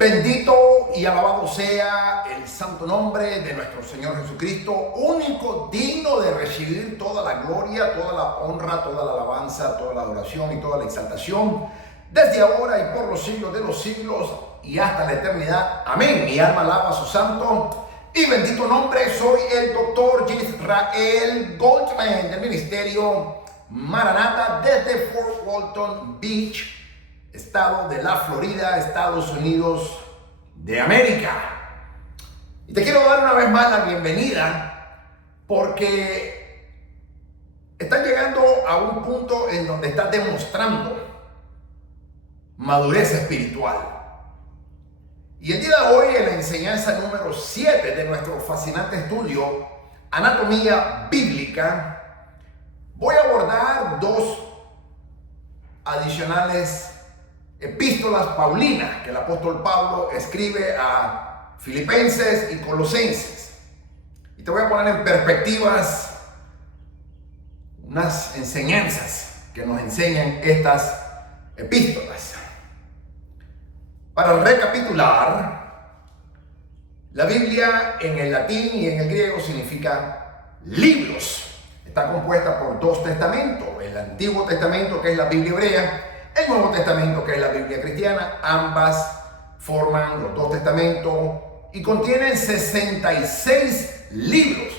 Bendito y alabado sea el santo nombre de nuestro Señor Jesucristo, único digno de recibir toda la gloria, toda la honra, toda la alabanza, toda la adoración y toda la exaltación, desde ahora y por los siglos de los siglos y hasta la eternidad. Amén. Mi alma alaba a su santo y bendito nombre. Soy el doctor Israel Goldman del ministerio Maranata desde Fort Walton Beach, estado de la Florida, Estados Unidos de América. Y te quiero dar una vez más la bienvenida porque estás llegando a un punto en donde estás demostrando madurez espiritual. Y el día de hoy, en la enseñanza número 7 de nuestro fascinante estudio Anatomía Bíblica, voy a abordar dos adicionales epístolas paulinas que el apóstol Pablo escribe a Filipenses y Colosenses. Y te voy a poner en perspectivas unas enseñanzas que nos enseñan estas epístolas. Para recapitular, la Biblia en el latín y en el griego significa libros. Está compuesta por dos testamentos, el Antiguo Testamento, que es la Biblia hebrea, el Nuevo Testamento, que es la Biblia cristiana. Ambas forman los dos testamentos y contienen 66 libros,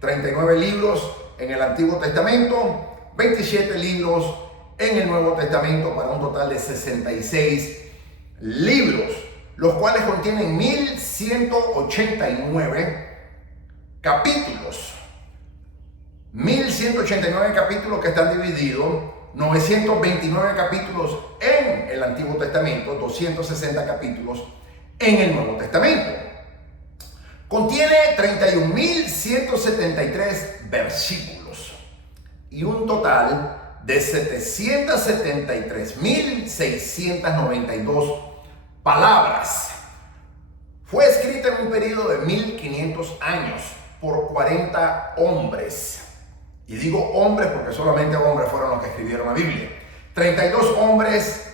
39 libros en el Antiguo Testamento, 27 libros en el Nuevo Testamento, para un total de 66 libros, los cuales contienen 1189 capítulos. 1189 capítulos que están divididos, 929 capítulos en el Antiguo Testamento, 260 capítulos en el Nuevo Testamento. Contiene 31.173 versículos y un total de 773.692 palabras. Fue escrita en un periodo de 1500 años por 40 hombres. Y digo hombres porque solamente hombres fueron los que escribieron la Biblia. 32 hombres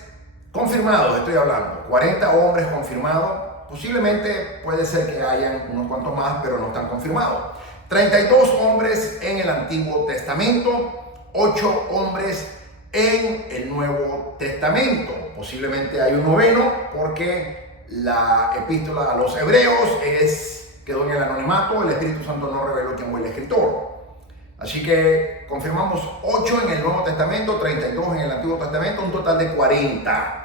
confirmados, estoy hablando. 40 hombres confirmados. Posiblemente puede ser que hayan unos cuantos más, pero no están confirmados. 32 hombres en el Antiguo Testamento. 8 hombres en el Nuevo Testamento. Posiblemente hay un noveno porque la epístola a los hebreos quedó en el anonimato. El Espíritu Santo no reveló quién fue el escritor. Así que confirmamos 8 en el Nuevo Testamento, 32 en el Antiguo Testamento, un total de 40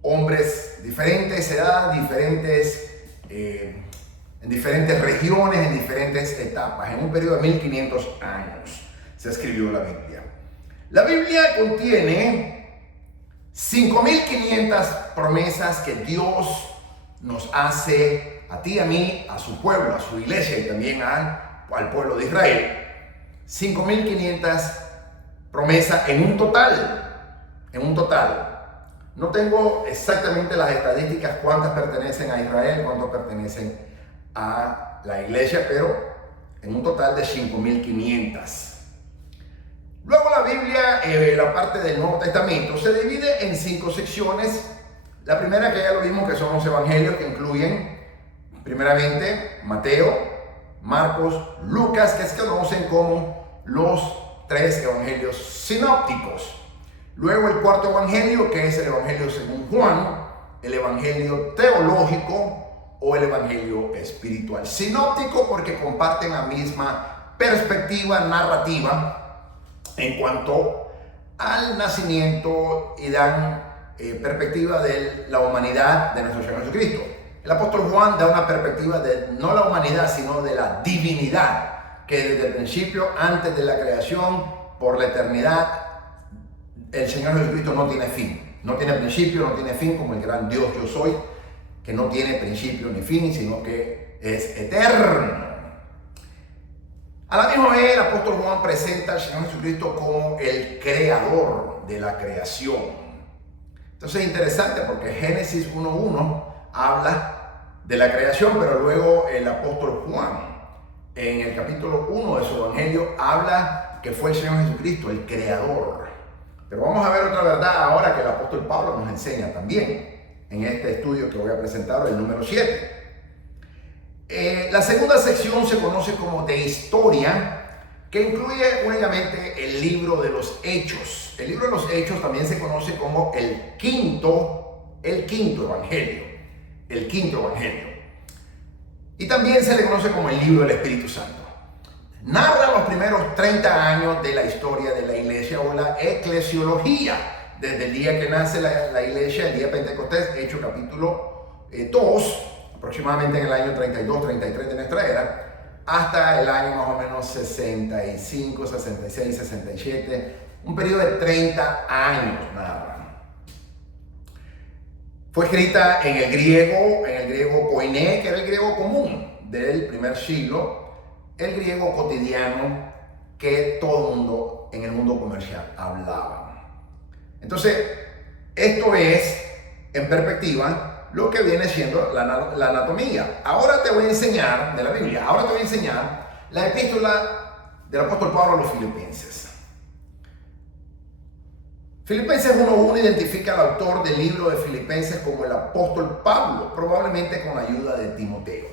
hombres, diferentes edades, en diferentes regiones, en diferentes etapas. En un periodo de 1500 años se escribió la Biblia. La Biblia contiene 5500 promesas que Dios nos hace a ti, a mí, a su pueblo, a su iglesia y también al pueblo de Israel. 5500 promesas en un total. No tengo exactamente las estadísticas, cuántas pertenecen a Israel, cuántas pertenecen a la iglesia, pero en un total de 5500. Luego la Biblia, la parte del Nuevo Testamento, se divide en 5 secciones. La primera, que ya lo vimos, que son los evangelios, que incluyen primeramente Mateo, Marcos, Lucas, que se conocen como los 3 evangelios sinópticos. Luego el cuarto evangelio, que es el evangelio según Juan, el evangelio teológico o el evangelio espiritual. Sinóptico porque comparten la misma perspectiva narrativa en cuanto al nacimiento y dan perspectiva de la humanidad de nuestro Señor Jesucristo. El apóstol Juan da una perspectiva de no la humanidad, sino de la divinidad, que desde el principio, antes de la creación, por la eternidad, el Señor Jesucristo no tiene fin. No tiene principio, no tiene fin, como el gran Dios yo soy, que no tiene principio ni fin, sino que es eterno. A la misma vez, el apóstol Juan presenta al Señor Jesucristo como el creador de la creación. Entonces es interesante porque Génesis 1:1 habla de la creación, pero luego el apóstol Juan, en el capítulo 1 de su evangelio, habla que fue el Señor Jesucristo el creador. Pero vamos a ver otra verdad ahora que el apóstol Pablo nos enseña también. en este estudio que voy a presentar, el número 7. La segunda sección se conoce como de historia, que incluye únicamente el libro de los Hechos. El libro de los Hechos también se conoce como el quinto evangelio. El quinto evangelio. Y también se le conoce como el libro del Espíritu Santo. Narra los primeros 30 años de la historia de la iglesia o la eclesiología, desde el día que nace la iglesia, el día de Pentecostés, Hechos capítulo 2, aproximadamente en el año 32, 33 de nuestra era, hasta el año más o menos 65, 66, 67, un periodo de 30 años narra. Fue escrita en el griego koiné, que era el griego común del primer siglo, el griego cotidiano que todo el mundo en el mundo comercial hablaba. Entonces, esto es, en perspectiva, lo que viene siendo la anatomía. Ahora te voy a enseñar, de la Biblia, la epístola del apóstol Pablo a los Filipenses. Filipenses 1.1 identifica al autor del libro de Filipenses como el apóstol Pablo, probablemente con la ayuda de Timoteo.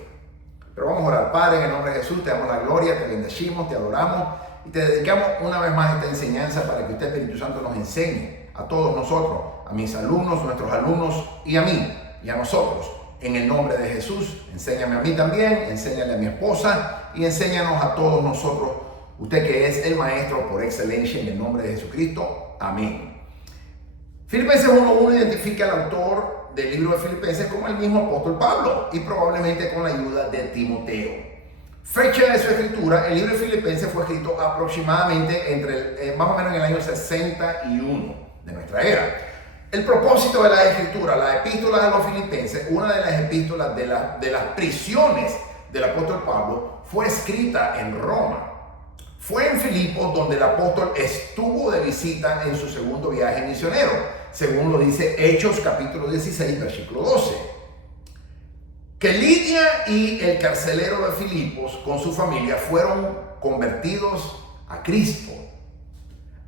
Pero vamos a orar. Padre, en el nombre de Jesús, te damos la gloria, te bendecimos, te adoramos y te dedicamos una vez más esta enseñanza para que usted, Espíritu Santo, nos enseñe a todos nosotros, a mis alumnos, nuestros alumnos y a mí y a nosotros. En el nombre de Jesús, enséñame a mí también, enséñale a mi esposa y enséñanos a todos nosotros, usted que es el maestro por excelencia, en el nombre de Jesucristo. Amén. Filipenses 1.1 identifica al autor del libro de Filipenses como el mismo apóstol Pablo y probablemente con la ayuda de Timoteo. Fecha de su escritura: el libro de Filipenses fue escrito aproximadamente más o menos en el año 61 de nuestra era. El propósito de la escritura, la epístola a los Filipenses, una de las epístolas de las prisiones del apóstol Pablo, fue escrita en Roma. Fue en Filipos donde el apóstol estuvo de visita en su segundo viaje misionero, según lo dice Hechos capítulo 16, versículo 12. Que Lidia y el carcelero de Filipos con su familia fueron convertidos a Cristo.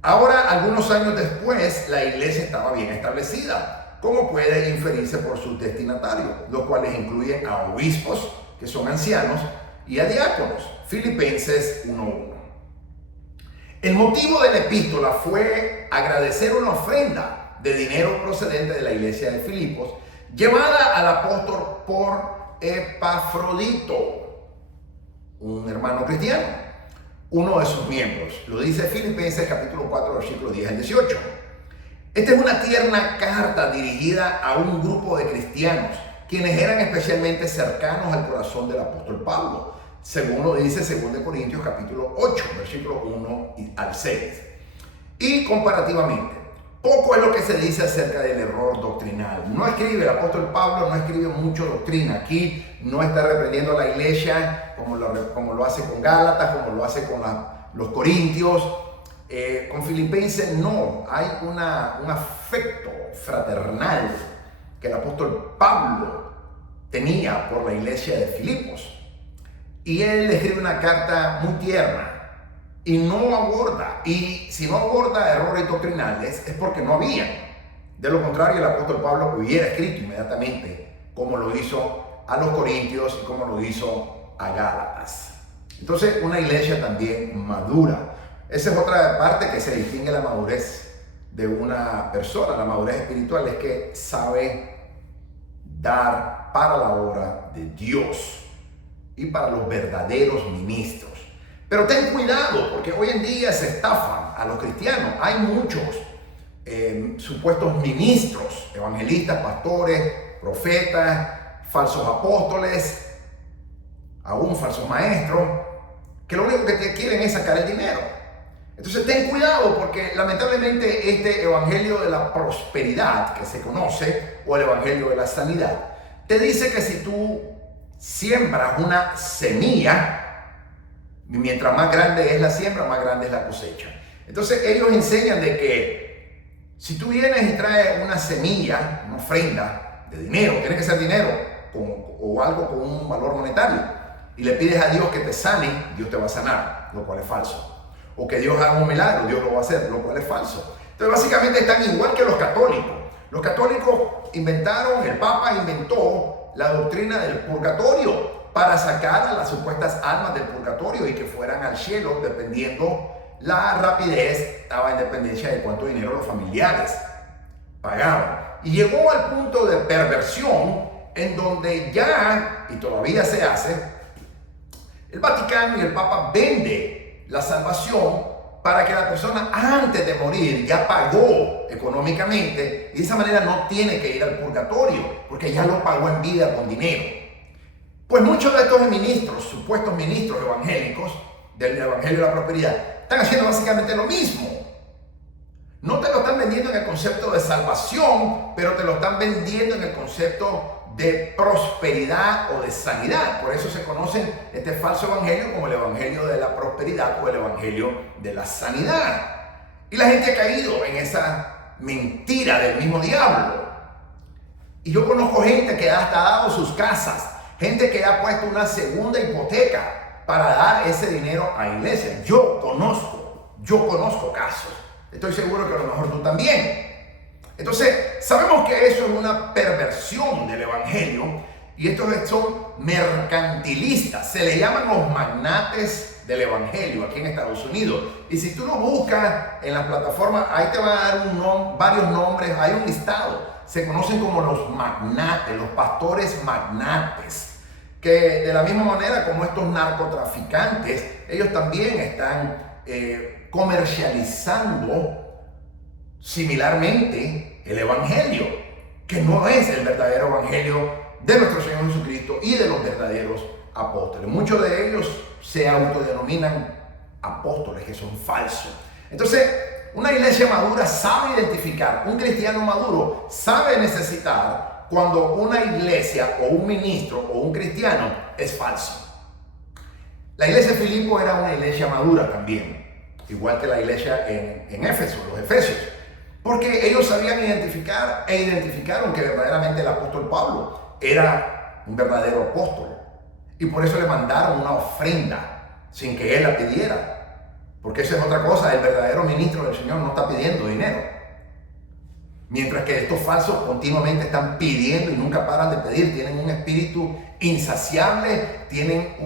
Ahora, algunos años después, la iglesia estaba bien establecida, como puede inferirse por sus destinatarios, los cuales incluyen a obispos, que son ancianos, y a diáconos. Filipenses 1.1. El motivo de la epístola fue agradecer una ofrenda de dinero procedente de la iglesia de Filipos, llevada al apóstol por Epafrodito, un hermano cristiano, uno de sus miembros. Lo dice Filipenses capítulo 4, versículos 10 al 18. Esta es una tierna carta dirigida a un grupo de cristianos, quienes eran especialmente cercanos al corazón del apóstol Pablo, según lo dice 2 Corintios capítulo 8, versículos 1 al 6. Y comparativamente, poco es lo que se dice acerca del error doctrinal. No escribe el apóstol Pablo, no escribe mucho doctrina. Aquí no está reprendiendo a la iglesia como lo hace con Gálatas, como lo hace con los Corintios. Con Filipenses no, hay un afecto fraternal que el apóstol Pablo tenía por la iglesia de Filipos. Y él escribe una carta muy tierna y no aborda. Y si no aborda errores doctrinales es porque no había. De lo contrario, el apóstol Pablo hubiera escrito inmediatamente como lo hizo a los Corintios y como lo hizo a Gálatas. Entonces, una iglesia también madura. Esa es otra parte que se distingue la madurez de una persona. La madurez espiritual es que sabe dar para la obra de Dios y para los verdaderos ministros. Pero ten cuidado, porque hoy en día se estafan a los cristianos. Hay muchos supuestos ministros, evangelistas, pastores, profetas, falsos apóstoles, aún falsos maestros, que lo único que te quieren es sacar el dinero. Entonces ten cuidado, porque lamentablemente este evangelio de la prosperidad que se conoce, o el evangelio de la sanidad, te dice que si tú siembras una semilla, mientras más grande es la siembra, más grande es la cosecha. Entonces ellos enseñan de que si tú vienes y traes una semilla, una ofrenda de dinero, tiene que ser dinero o algo con un valor monetario, y le pides a Dios que te sane, Dios te va a sanar, lo cual es falso. O que Dios haga un milagro, Dios lo va a hacer, lo cual es falso. Entonces básicamente están igual que los católicos. Los católicos el Papa inventó la doctrina del purgatorio para sacar a las supuestas almas del purgatorio y que fueran al cielo dependiendo la rapidez, estaba en dependencia de cuánto dinero los familiares pagaban. Y llegó al punto de perversión en donde ya, y todavía se hace, el Vaticano y el Papa vende la salvación para que la persona antes de morir ya pagó económicamente y de esa manera no tiene que ir al purgatorio porque ya lo pagó en vida con dinero. Pues muchos de estos ministros, supuestos ministros evangélicos del Evangelio de la Prosperidad, están haciendo básicamente lo mismo. No te lo están vendiendo en el concepto de salvación, pero te lo están vendiendo en el concepto de prosperidad o de sanidad. Por eso se conoce este falso evangelio como el evangelio de la prosperidad o el evangelio de la sanidad. Y la gente ha caído en esa mentira del mismo diablo. Y yo conozco gente que ha hasta dado sus casas, gente que ha puesto una segunda hipoteca para dar ese dinero a iglesia. Yo conozco casos. Estoy seguro que a lo mejor tú también. Entonces, sabemos que eso es una perversión del evangelio y estos son mercantilistas. Se le llaman los magnates del evangelio aquí en Estados Unidos. Y si tú lo buscas en las plataformas, ahí te van a dar varios nombres, hay un listado. Se conocen como los magnates, los pastores magnates. Que de la misma manera como estos narcotraficantes, ellos también están comercializando similarmente el evangelio, que no es el verdadero evangelio de nuestro Señor Jesucristo y de los verdaderos apóstoles. Muchos de ellos se autodenominan apóstoles, que son falsos. Entonces, una iglesia madura sabe identificar, un cristiano maduro sabe necesitar cuando una iglesia o un ministro o un cristiano es falso. La iglesia de Filipo era una iglesia madura también, igual que la iglesia en Éfeso, los efesios, porque ellos sabían identificar e identificaron que verdaderamente el apóstol Pablo era un verdadero apóstol y por eso le mandaron una ofrenda sin que él la pidiera, porque esa es otra cosa, el verdadero ministro del Señor no está pidiendo dinero, mientras que estos falsos continuamente están pidiendo y nunca paran de pedir, tienen un espíritu insaciable, tienen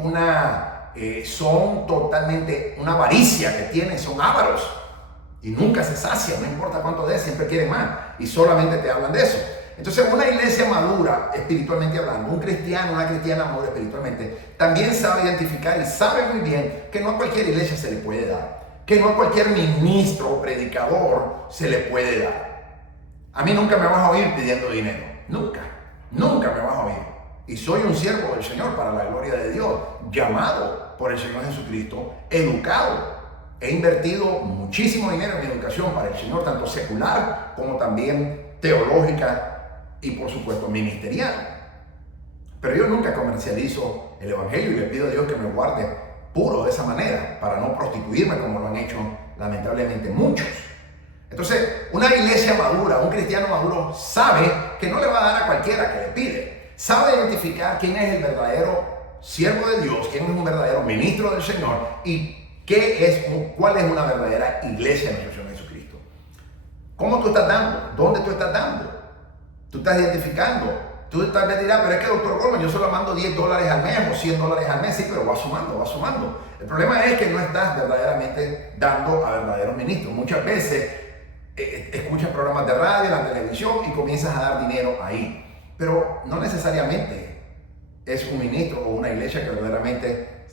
son totalmente una avaricia que tienen, son ávaros y nunca se sacian, no importa cuánto des, siempre quieren más y solamente te hablan de eso. Entonces una iglesia madura espiritualmente hablando, un cristiano, una cristiana madura espiritualmente, también sabe identificar y sabe muy bien que no a cualquier iglesia se le puede dar, que no a cualquier ministro o predicador se le puede dar. A mí nunca me vas a oír pidiendo dinero, nunca me vas a oír. Y soy un siervo del Señor para la gloria de Dios, llamado por el Señor Jesucristo, educado. He invertido muchísimo dinero en mi educación para el Señor, tanto secular como también teológica y por supuesto ministerial. Pero yo nunca comercializo el evangelio y le pido a Dios que me guarde puro de esa manera para no prostituirme como lo han hecho lamentablemente muchos. Entonces, una iglesia madura, un cristiano maduro sabe que no le va a dar a cualquiera que le pide. Sabe identificar quién es el verdadero siervo de Dios, quién es un verdadero ministro del Señor y cuál es una verdadera iglesia de nuestro Señor Jesucristo. ¿Cómo tú estás dando? ¿Dónde tú estás dando? Tú estás identificando. Tú tal vez dirás, pero es que doctor Goldman, yo solo mando $10 al mes o $100 al mes. Sí, pero va sumando. El problema es que no estás verdaderamente dando a verdaderos ministros. Muchas veces escuchas programas de radio, la televisión y comienzas a dar dinero ahí. Pero no necesariamente es un ministro o una iglesia que verdaderamente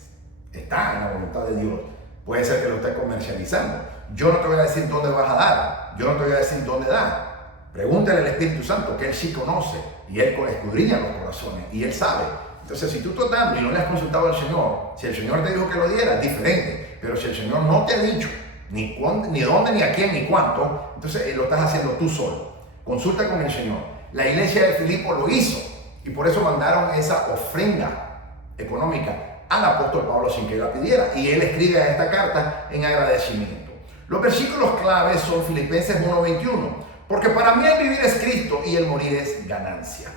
está en la voluntad de Dios. Puede ser que lo esté comercializando. Yo no te voy a decir dónde vas a dar. Yo no te voy a decir dónde dar. Pregúntale al Espíritu Santo, que Él sí conoce y Él escudriña los corazones y Él sabe. Entonces, si tú estás dando y no le has consultado al Señor, si el Señor te dijo que lo diera, es diferente. Pero si el Señor no te ha dicho ni dónde, ni a quién, ni cuánto, entonces lo estás haciendo tú solo. Consulta con el Señor. La iglesia de Filipo lo hizo y por eso mandaron esa ofrenda económica al apóstol Pablo sin que la pidiera. Y él escribe a esta carta en agradecimiento. Los versículos claves son Filipenses 1:21. Porque para mí el vivir es Cristo y el morir es ganancia.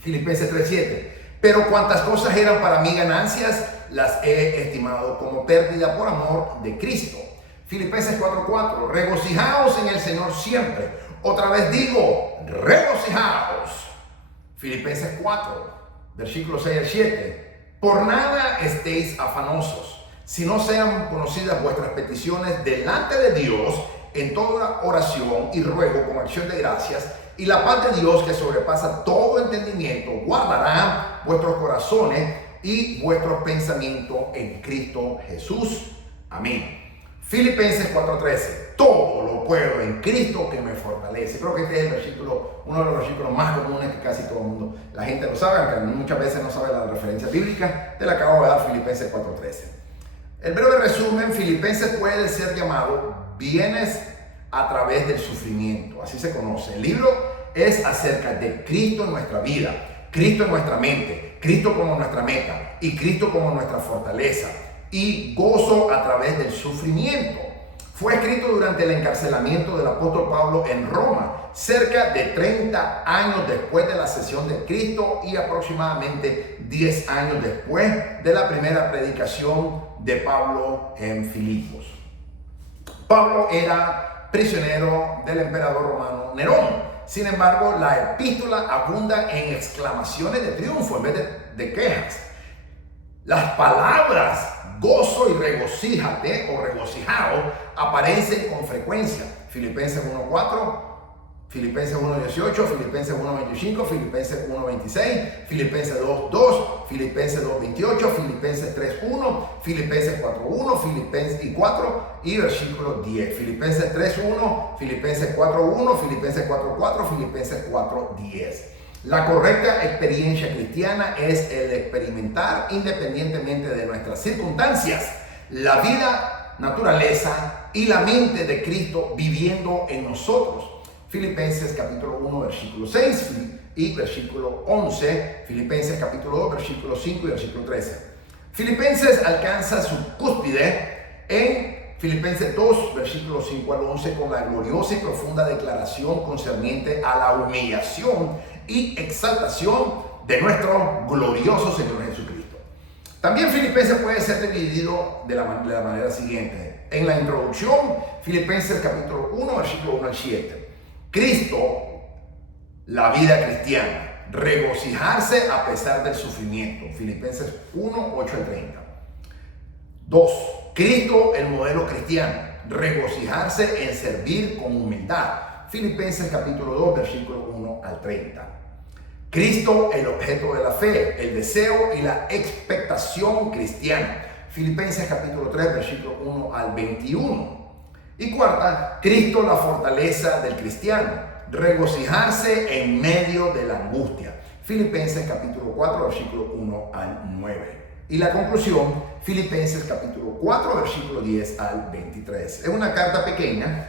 Filipenses 3:7. Pero cuantas cosas eran para mí ganancias, las he estimado como pérdida por amor de Cristo. Filipenses 4:4. Regocijaos en el Señor siempre. Otra vez digo, regocijaos. Filipenses 4, versículos 6 al 7. Por nada estéis afanosos, si no sean conocidas vuestras peticiones delante de Dios en toda oración y ruego con acción de gracias, y la paz de Dios que sobrepasa todo entendimiento guardará vuestros corazones y vuestros pensamientos en Cristo Jesús. Amén. Filipenses 4:13. Todo lo puedo en Cristo que me fortalece. Creo que este es el versículo, uno de los versículos más comunes que casi todo el mundo, la gente lo sabe, aunque muchas veces no sabe la referencia bíblica. Te la acabo de dar, Filipenses 4:13. El breve resumen: Filipenses puede ser llamado bienes a través del sufrimiento, así se conoce. El libro es acerca de Cristo en nuestra vida, Cristo en nuestra mente, Cristo como nuestra meta y Cristo como nuestra fortaleza, y gozo a través del sufrimiento. Fue escrito durante el encarcelamiento del apóstol Pablo en Roma, cerca de 30 años después de la ascensión de Cristo y aproximadamente 10 años después de la primera predicación de Pablo en Filipos. Pablo era prisionero del emperador romano Nerón. Sin embargo, la epístola abunda en exclamaciones de triunfo en vez de quejas. Las palabras gozo y regocíjate o regocijado aparecen con frecuencia. Filipenses 1:4, Filipenses 1:18, Filipenses 1:25, Filipenses 1:26, Filipenses 2:2, Filipenses 2:28, Filipenses 3:1, Filipenses 4:1, Filipenses 4 y versículo 10. Filipenses 3:1, Filipenses 4:1, Filipenses 4:4, Filipenses 4:10. La correcta experiencia cristiana es el experimentar, independientemente de nuestras circunstancias, la vida, naturaleza y la mente de Cristo viviendo en nosotros. Filipenses capítulo 1, versículo 6 y versículo 11. Filipenses capítulo 2, versículo 5 y versículo 13. Filipenses alcanza su cúspide en Filipenses 2, versículos 5 al 11, con la gloriosa y profunda declaración concerniente a la humillación y exaltación de nuestro glorioso Señor Jesucristo. También Filipenses puede ser dividido de la manera siguiente. En la introducción, Filipenses capítulo 1, versículo 1 al 7. Cristo, la vida cristiana, regocijarse a pesar del sufrimiento. Filipenses 1, 8 al 30. 2. Cristo, el modelo cristiano, regocijarse en servir con humildad. Filipenses capítulo 2, versículo 1 al 30. Cristo, el objeto de la fe, el deseo y la expectación cristiana. Filipenses capítulo 3, versículo 1 al 21. Y cuarta, Cristo, la fortaleza del cristiano, regocijarse en medio de la angustia. Filipenses capítulo 4, versículo 1 al 9. Y la conclusión, Filipenses capítulo 4, versículo 10 al 23. Es una carta pequeña,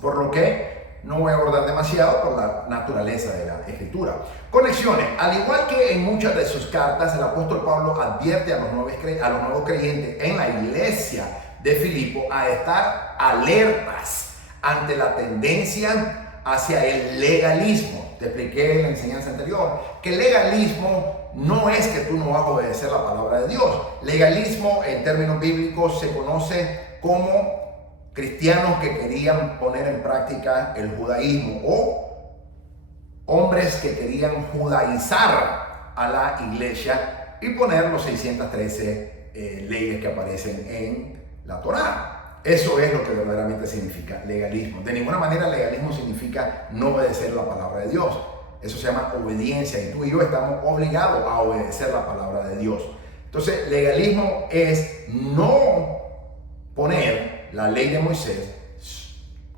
por lo que no voy a abordar demasiado por la naturaleza de la escritura. Conexiones. Al igual que en muchas de sus cartas, el apóstol Pablo advierte a los nuevos creyentes en la iglesia de Filipo a estar alertas ante la tendencia hacia el legalismo. Te expliqué en la enseñanza anterior que el legalismo no es que tú no vas a obedecer la palabra de Dios. Legalismo en términos bíblicos se conoce como cristianos que querían poner en práctica el judaísmo o hombres que querían judaizar a la iglesia y poner los 613 leyes que aparecen en la Torá. Eso es lo que verdaderamente significa legalismo. De ninguna manera legalismo significa no obedecer la palabra de Dios. Eso se llama obediencia y tú y yo estamos obligados a obedecer la palabra de Dios. Entonces, legalismo es no poner la ley de Moisés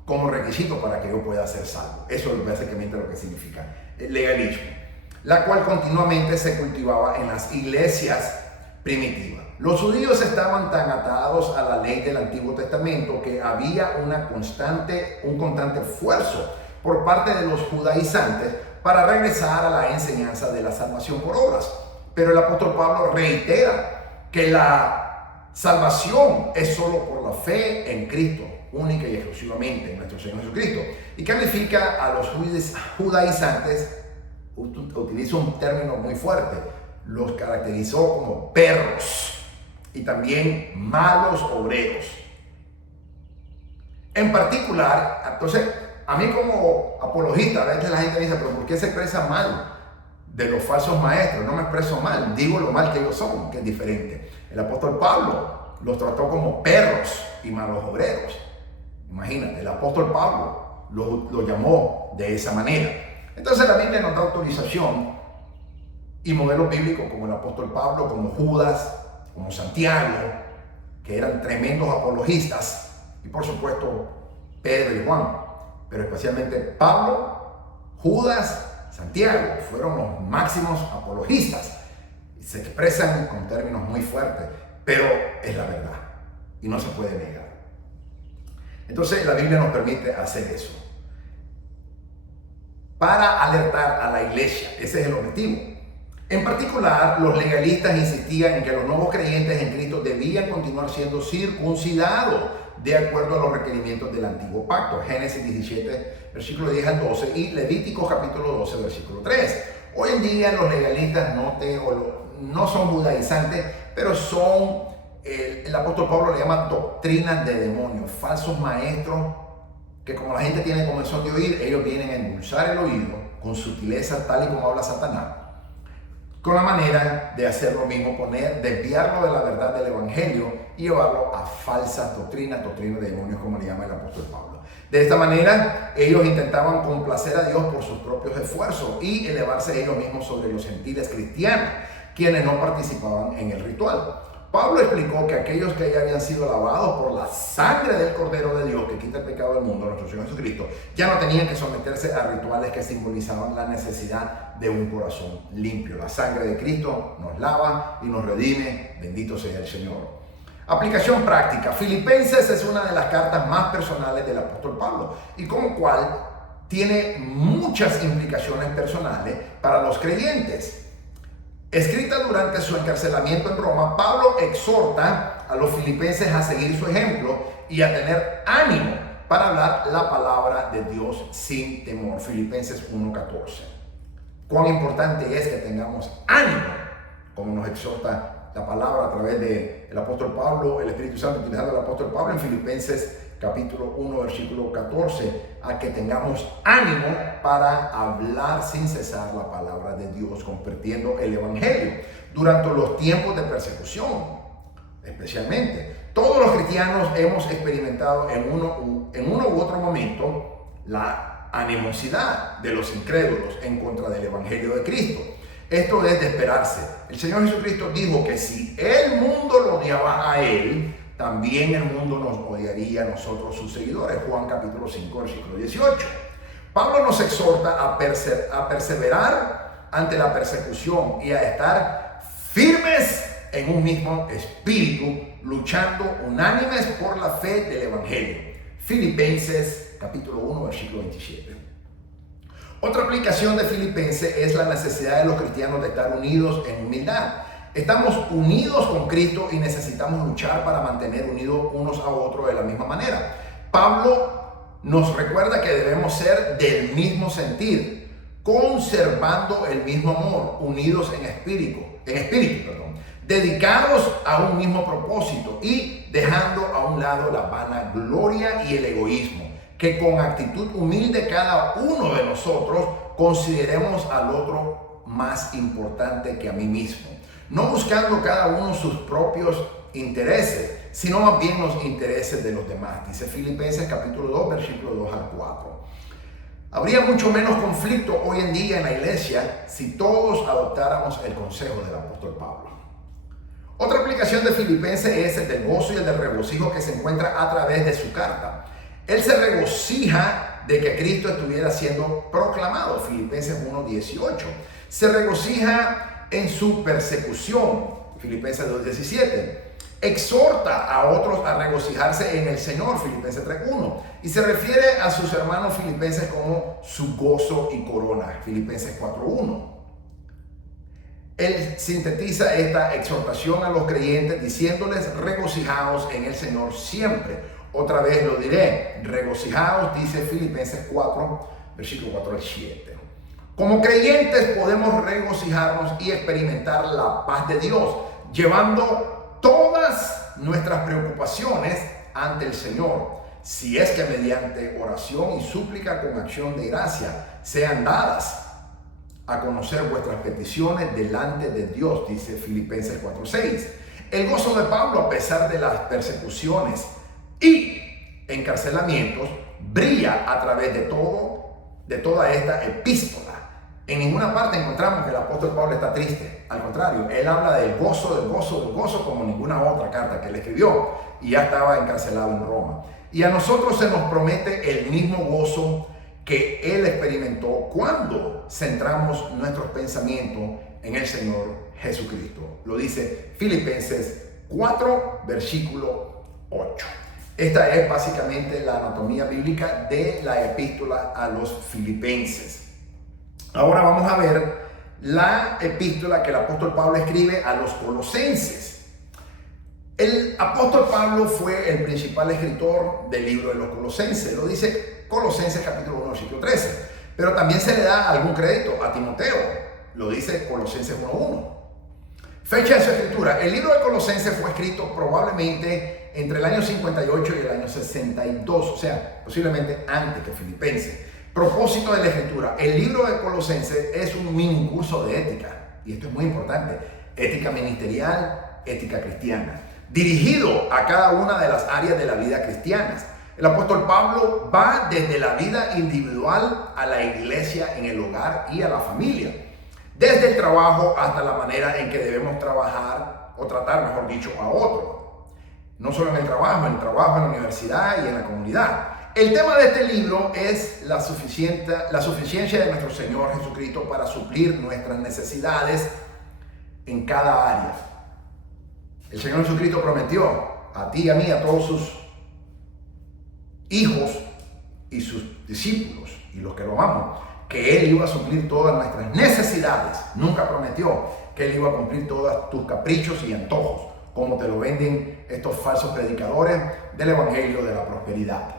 como requisito para que yo pueda ser salvo. Eso es básicamente lo que significa el legalismo, la cual continuamente se cultivaba en las iglesias primitivas. Los judíos estaban tan atados a la ley del Antiguo Testamento que había un constante esfuerzo por parte de los judaizantes para regresar a la enseñanza de la salvación por obras. Pero el apóstol Pablo reitera que la salvación es solo por la fe en Cristo, única y exclusivamente en nuestro Señor Jesucristo. Y califica a los judaizantes, utiliza un término muy fuerte, los caracterizó como perros y también malos obreros. En particular, entonces, A mí como apologista, a veces la gente dice, pero ¿por qué se expresa mal de los falsos maestros? No me expreso mal, digo lo mal que ellos son, que es diferente. El apóstol Pablo los trató como perros y malos obreros. Imagínate, el apóstol Pablo lo llamó de esa manera. Entonces la Biblia nos da autorización y modelos bíblicos como el apóstol Pablo, como Judas, como Santiago, que eran tremendos apologistas, y por supuesto Pedro y Juan, pero especialmente Pablo, Judas, Santiago, fueron los máximos apologistas. Se expresan con términos muy fuertes, pero es la verdad y no se puede negar. Entonces la Biblia nos permite hacer eso para alertar a la iglesia. Ese es el objetivo. En particular, los legalistas insistían en que los nuevos creyentes en Cristo debían continuar siendo circuncidados de acuerdo a los requerimientos del antiguo pacto. Génesis 17, versículo 10 al 12 y Levítico capítulo 12, versículo 3. Hoy en día los legalistas no son judaizantes, pero son, el apóstol Pablo le llama doctrinas de demonios, falsos maestros que como la gente tiene comezón de oír, ellos vienen a endulzar el oído con sutileza tal y como habla Satanás, con la manera de hacer lo mismo, desviarlo de la verdad del evangelio y llevarlo a falsas doctrinas de demonios, como le llama el apóstol Pablo. De esta manera, ellos intentaban complacer a Dios por sus propios esfuerzos y elevarse ellos mismos sobre los gentiles cristianos, quienes no participaban en el ritual. Pablo explicó que aquellos que ya habían sido lavados por la sangre del Cordero de Dios que quita el pecado del mundo, nuestro Señor Jesucristo, ya no tenían que someterse a rituales que simbolizaban la necesidad de un corazón limpio. La sangre de Cristo nos lava y nos redime. Bendito sea el Señor. Aplicación práctica. Filipenses es una de las cartas más personales del apóstol Pablo y como cual tiene muchas implicaciones personales para los creyentes. Escrita durante su encarcelamiento en Roma, Pablo exhorta a los filipenses a seguir su ejemplo y a tener ánimo para hablar la palabra de Dios sin temor. Filipenses 1:14. Cuán importante es que tengamos ánimo, como nos exhorta la palabra a través del apóstol Pablo, el Espíritu Santo utilizando al apóstol Pablo en Filipenses capítulo 1, versículo 14, a que tengamos ánimo para hablar sin cesar la palabra de Dios, compartiendo el evangelio durante los tiempos de persecución, especialmente. Todos los cristianos hemos experimentado en uno u otro momento la animosidad de los incrédulos en contra del evangelio de Cristo. Esto es de esperarse. El Señor Jesucristo dijo que si el mundo lo odiaba a Él, también el mundo nos odiaría a nosotros, sus seguidores. Juan capítulo 5, versículo 18. Pablo nos exhorta a perseverar ante la persecución y a estar firmes en un mismo espíritu, luchando unánimes por la fe del evangelio. Filipenses capítulo 1, versículo 27. Otra aplicación de Filipenses es la necesidad de los cristianos de estar unidos en humildad. Estamos unidos con Cristo y necesitamos luchar para mantener unidos unos a otros de la misma manera. Pablo nos recuerda que debemos ser del mismo sentir, conservando el mismo amor, unidos en espíritu, dedicados a un mismo propósito y dejando a un lado la vanagloria y el egoísmo, que con actitud humilde cada uno de nosotros consideremos al otro más importante que a mí mismo. No buscando cada uno sus propios intereses, sino más bien los intereses de los demás. Dice Filipenses capítulo 2, versículo 2 al 4. Habría mucho menos conflicto hoy en día en la iglesia si todos adoptáramos el consejo del apóstol Pablo. Otra aplicación de Filipenses es el del gozo y el del regocijo que se encuentra a través de su carta. Él se regocija de que Cristo estuviera siendo proclamado. Filipenses 1:18. Se regocija en su persecución, Filipenses 2:17. Exhorta a otros a regocijarse en el Señor, Filipenses 3:1. Y se refiere a sus hermanos filipenses como su gozo y corona, Filipenses 4:1. Él sintetiza esta exhortación a los creyentes diciéndoles: regocijaos en el Señor siempre. Otra vez lo diré, regocijaos, dice Filipenses 4, versículo 4 al 7. Como creyentes podemos regocijarnos y experimentar la paz de Dios, llevando todas nuestras preocupaciones ante el Señor. si es que mediante oración y súplica con acción de gracia sean dadas a conocer vuestras peticiones delante de Dios, dice Filipenses 4:6. El gozo de Pablo, a pesar de las persecuciones y encarcelamientos, brilla a través de toda esta epístola. En ninguna parte encontramos que el apóstol Pablo está triste. Al contrario, él habla del gozo como ninguna otra carta que él escribió, y ya estaba encarcelado en Roma. Y a nosotros se nos promete el mismo gozo que él experimentó cuando centramos nuestros pensamientos en el Señor Jesucristo. Lo dice Filipenses 4, versículo 8. Esta es básicamente la anatomía bíblica de la epístola a los filipenses. Ahora vamos a ver la epístola que el apóstol Pablo escribe a los colosenses. El apóstol Pablo fue el principal escritor del libro de los Colosenses. Lo dice Colosenses capítulo 1, versículo 13. Pero también se le da algún crédito a Timoteo. Lo dice Colosenses 1:1. Fecha de su escritura. El libro de Colosenses fue escrito probablemente entre el año 58 y el año 62. O sea, posiblemente antes que Filipenses. Propósito de la escritura. El libro de Colosenses es un mini curso de ética. Y esto es muy importante. Ética ministerial, ética cristiana. Dirigido a cada una de las áreas de la vida cristianas. El apóstol Pablo va desde la vida individual a la iglesia en el hogar y a la familia. Desde el trabajo hasta la manera en que debemos trabajar o tratar, mejor dicho, a otro. No solo en el trabajo, en la universidad y en la comunidad. El tema de este libro es la suficiencia de nuestro Señor Jesucristo para suplir nuestras necesidades en cada área. El Señor Jesucristo prometió a ti y a mí, a todos sus hijos y sus discípulos y los que lo amamos, que Él iba a suplir todas nuestras necesidades. Nunca prometió que Él iba a cumplir todos tus caprichos y antojos, como te lo venden estos falsos predicadores del evangelio de la prosperidad.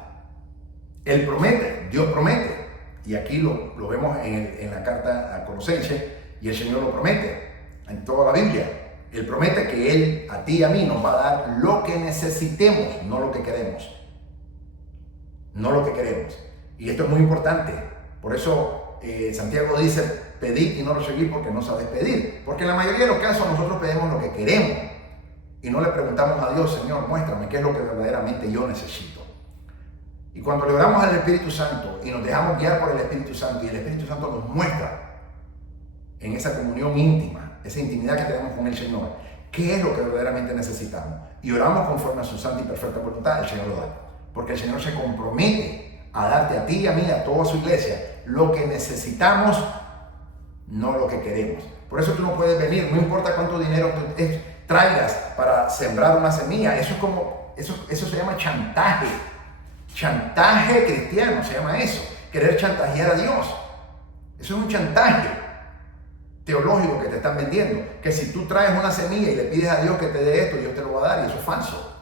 Él promete, Dios promete, y aquí lo vemos en la carta a Colosenses, y el Señor lo promete en toda la Biblia. Él promete que Él, a ti y a mí, nos va a dar lo que necesitemos, no lo que queremos. No lo que queremos. Y esto es muy importante. Por eso Santiago dice, pedid y no recibid porque no sabéis pedir. Porque en la mayoría de los casos nosotros pedimos lo que queremos y no le preguntamos a Dios, Señor, muéstrame qué es lo que verdaderamente yo necesito. Y cuando le oramos al Espíritu Santo y nos dejamos guiar por el Espíritu Santo, y el Espíritu Santo nos muestra en esa comunión íntima, esa intimidad que tenemos con el Señor, qué es lo que verdaderamente necesitamos, y oramos conforme a su santa y perfecta voluntad, el Señor lo da. Porque el Señor se compromete a darte a ti y a mí, a toda su iglesia, lo que necesitamos, no lo que queremos. Por eso tú no puedes venir, no importa cuánto dinero traigas para sembrar una semilla. Eso se llama chantaje. Chantaje cristiano se llama eso. Querer chantajear a Dios. Eso es un chantaje teológico que te están vendiendo. Que si tú traes una semilla y le pides a Dios que te dé esto, Dios te lo va a dar, y eso es falso.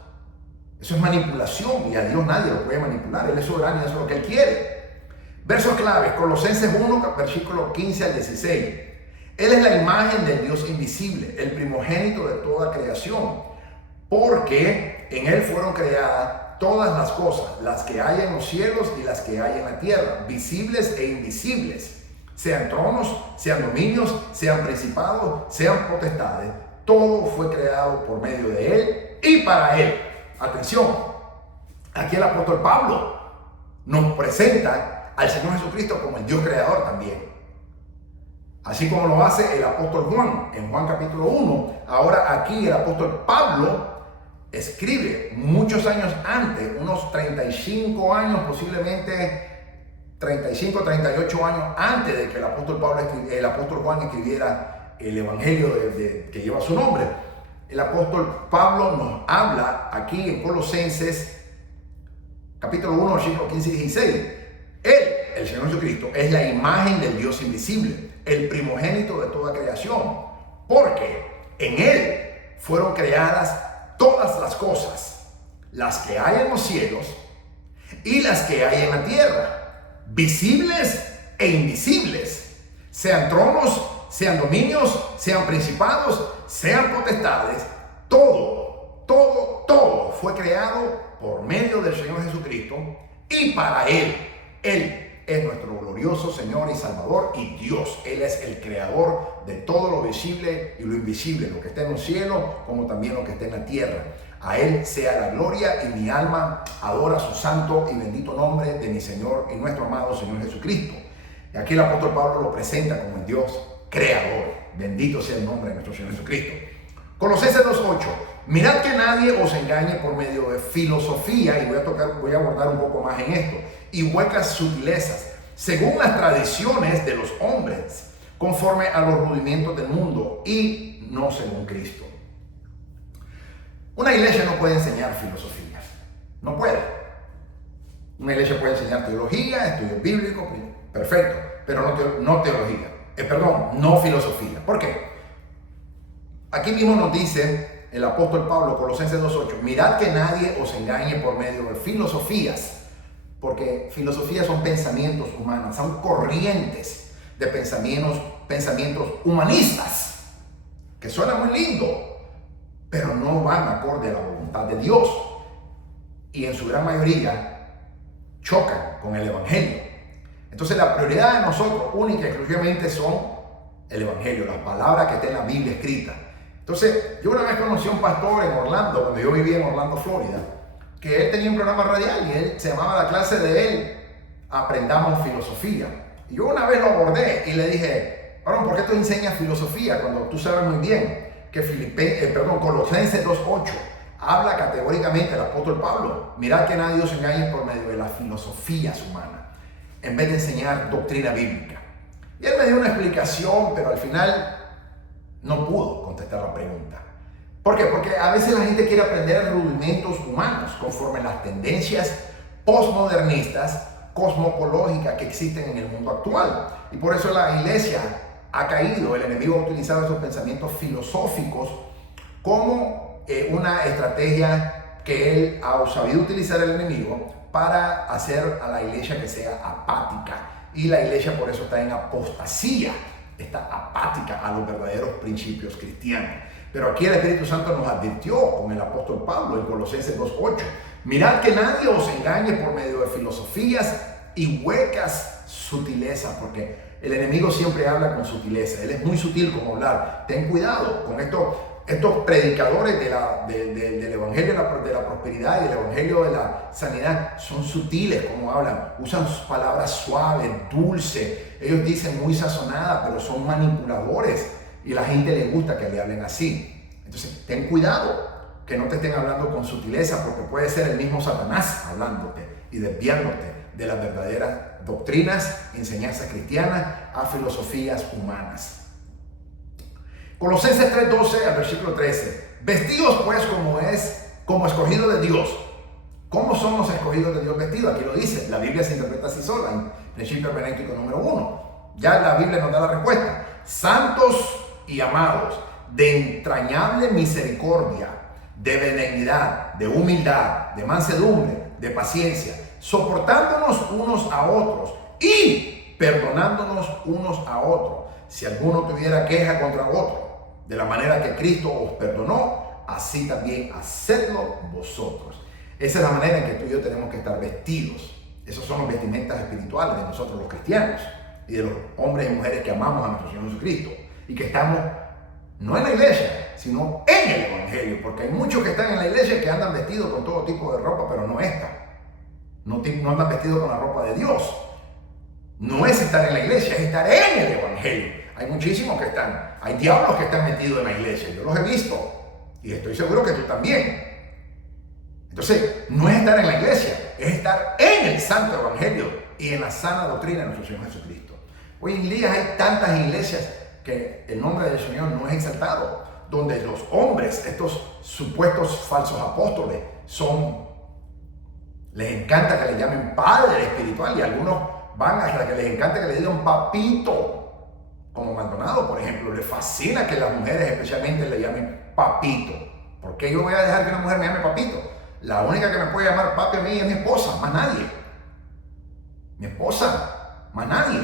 Eso es manipulación, y a Dios nadie lo puede manipular. Él es soberano y eso es lo que Él quiere. Versos claves, Colosenses 1, versículo 15 al 16. Él es la imagen del Dios invisible, el primogénito de toda creación, porque en Él fueron creadas todas las cosas, las que hay en los cielos y las que hay en la tierra, visibles e invisibles, sean tronos, sean dominios, sean principados, sean potestades. Todo fue creado por medio de Él y para Él. Atención, aquí el apóstol Pablo nos presenta al Señor Jesucristo como el Dios creador también. Así como lo hace el apóstol Juan en Juan capítulo 1. Ahora aquí el apóstol Pablo escribe muchos años antes, unos 35 años, posiblemente 35, 38 años antes de que el apóstol Juan escribiera el evangelio que lleva su nombre. El apóstol Pablo nos habla aquí en Colosenses capítulo 1, versículos 15 y 16. Él, el Señor Jesucristo, es la imagen del Dios invisible, el primogénito de toda creación, porque en Él fueron creadas todas las cosas, las que hay en los cielos y las que hay en la tierra, visibles e invisibles, sean tronos, sean dominios, sean principados, sean potestades. Todo fue creado por medio del Señor Jesucristo y para Él. Él es nuestro glorioso Señor y Salvador y Dios. Él es el creador de todo lo visible y lo invisible, lo que está en los cielos como también lo que está en la tierra. A Él sea la gloria y mi alma adora su santo y bendito nombre de mi Señor y nuestro amado Señor Jesucristo. Y aquí el apóstol Pablo lo presenta como el Dios creador. Bendito sea el nombre de nuestro Señor Jesucristo. Colosenses 2:8. Mirad que nadie os engañe por medio de filosofía, y voy a abordar un poco más en esto, y huecas sutilezas, según las tradiciones de los hombres, conforme a los rudimientos del mundo y no según Cristo. Una iglesia no puede enseñar filosofía, no puede. Una iglesia puede enseñar teología, estudios bíblicos, perfecto, pero no teología, no filosofía. ¿Por qué? Aquí mismo nos dice el apóstol Pablo, Colosenses 2:8, mirad que nadie os engañe por medio de filosofías, porque filosofías son pensamientos humanos, son corrientes de pensamientos humanistas, que suenan muy lindo, pero no van acorde a la voluntad de Dios, y en su gran mayoría chocan con el Evangelio. Entonces la prioridad de nosotros, única y exclusivamente, son el Evangelio, las palabras que está en la Biblia escrita. Entonces, yo una vez conocí a un pastor en Orlando, cuando yo vivía en Orlando, Florida, que él tenía un programa radial y él se llamaba la clase de él, Aprendamos Filosofía. Y yo una vez lo abordé y le dije, ¿por qué tú enseñas filosofía cuando tú sabes muy bien que Colosenses 2:8 habla categóricamente el apóstol Pablo? Mirad que nadie os engañe por medio de las filosofías humanas, en vez de enseñar doctrina bíblica. Y él me dio una explicación, pero al final no pudo contestar la pregunta. ¿Por qué? Porque a veces la gente quiere aprender rudimentos humanos conforme a las tendencias postmodernistas, cosmopológicas que existen en el mundo actual. Y por eso la iglesia ha caído. El enemigo ha utilizado esos pensamientos filosóficos como una estrategia que él ha sabido utilizar el enemigo para hacer a la iglesia que sea apática. Y la iglesia por eso está en apostasía. Está apática a los verdaderos principios cristianos. Pero aquí el Espíritu Santo nos advirtió con el apóstol Pablo en Colosenses 2:8. Mirad que nadie os engañe por medio de filosofías y huecas sutilezas, porque el enemigo siempre habla con sutileza. Él es muy sutil como hablar. Ten cuidado con estos predicadores del evangelio de la prosperidad y del evangelio de la sanidad. Son sutiles como hablan, usan palabras suaves, dulces. Ellos dicen muy sazonadas, pero son manipuladores y a la gente le gusta que le hablen así. Entonces ten cuidado que no te estén hablando con sutileza, porque puede ser el mismo Satanás hablándote y desviándote de las verdaderas doctrinas, enseñanzas cristianas a filosofías humanas. Colosenses 3:12 al versículo 13. Vestidos pues como escogidos de Dios. ¿Cómo son los escogidos de Dios vestidos? Aquí lo dice, la Biblia se interpreta así sola, en principio hermenéutico número 1. Ya la Biblia nos da la respuesta. Santos y amados, de entrañable misericordia, de benignidad, de humildad, de mansedumbre, de paciencia, soportándonos unos a otros y perdonándonos unos a otros, si alguno tuviera queja contra otro. De la manera que Cristo os perdonó, así también hacedlo vosotros. Esa es la manera en que tú y yo tenemos que estar vestidos. Esos son los vestimentas espirituales de nosotros los cristianos y de los hombres y mujeres que amamos a nuestro Señor Jesucristo y que estamos no en la iglesia, sino en el evangelio, porque hay muchos que están en la iglesia que andan vestidos con todo tipo de ropa, pero no esta. No andan vestidos con la ropa de Dios. No es estar en la iglesia, es estar en el evangelio. Hay muchísimos que están, hay diablos que están metidos en la iglesia, yo los he visto y estoy seguro que tú también. Entonces, no es estar en la iglesia, es estar en el santo evangelio y en la sana doctrina de nuestro Señor Jesucristo. Hoy en día hay tantas iglesias que el nombre del Señor no es exaltado, donde los hombres, estos supuestos falsos apóstoles, les encanta que le llamen padre espiritual y algunos van hasta que les encanta que le digan papito. Como Maldonado, por ejemplo, le fascina que las mujeres especialmente le llamen papito. ¿Por qué yo voy a dejar que una mujer me llame papito? La única que me puede llamar papi a mí es mi esposa, más nadie. Mi esposa, más nadie.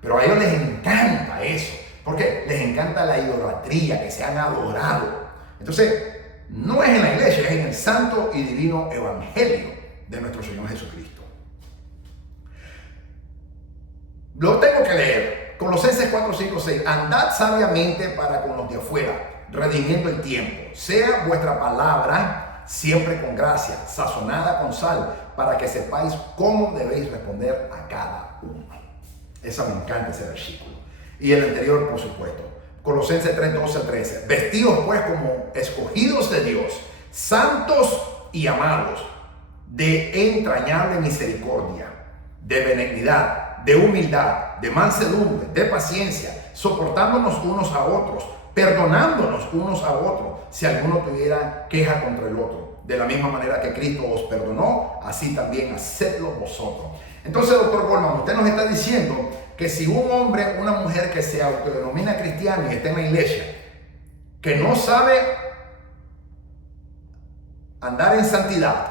Pero a ellos les encanta eso. ¿Por qué? Les encanta la idolatría, que se han adorado. Entonces, no es en la iglesia, es en el santo y divino evangelio de nuestro Señor Jesucristo. Lo tengo que leer. Colosenses 4, 5, 6. Andad sabiamente para con los de afuera, redimiendo el tiempo. Sea vuestra palabra siempre con gracia, sazonada con sal, para que sepáis cómo debéis responder a cada uno. Esa me encanta, ese versículo. Y el anterior, por supuesto. Colosenses 3, 12 al 13. Vestidos pues como escogidos de Dios, santos y amados, de entrañable misericordia, de benignidad, de humildad, de mansedumbre, de paciencia, soportándonos unos a otros, perdonándonos unos a otros, si alguno tuviera queja contra el otro. De la misma manera que Cristo os perdonó, así también hacedlo vosotros. Entonces, doctor Goldman, usted nos está diciendo que si un hombre, una mujer que se autodenomina cristiano y está en la iglesia, que no sabe andar en santidad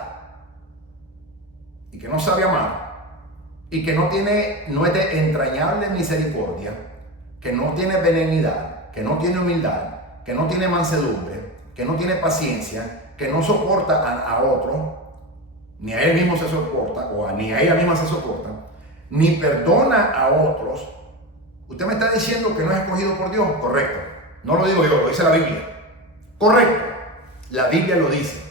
y que no sabe amar, y que no es de entrañable misericordia, que no tiene benignidad, que no tiene humildad, que no tiene mansedumbre, que no tiene paciencia, que no soporta a otro, ni a él mismo se soporta, ni a ella misma se soporta, ni perdona a otros. Usted me está diciendo que no es escogido por Dios. Correcto. No lo digo yo, lo dice la Biblia. Correcto. La Biblia lo dice.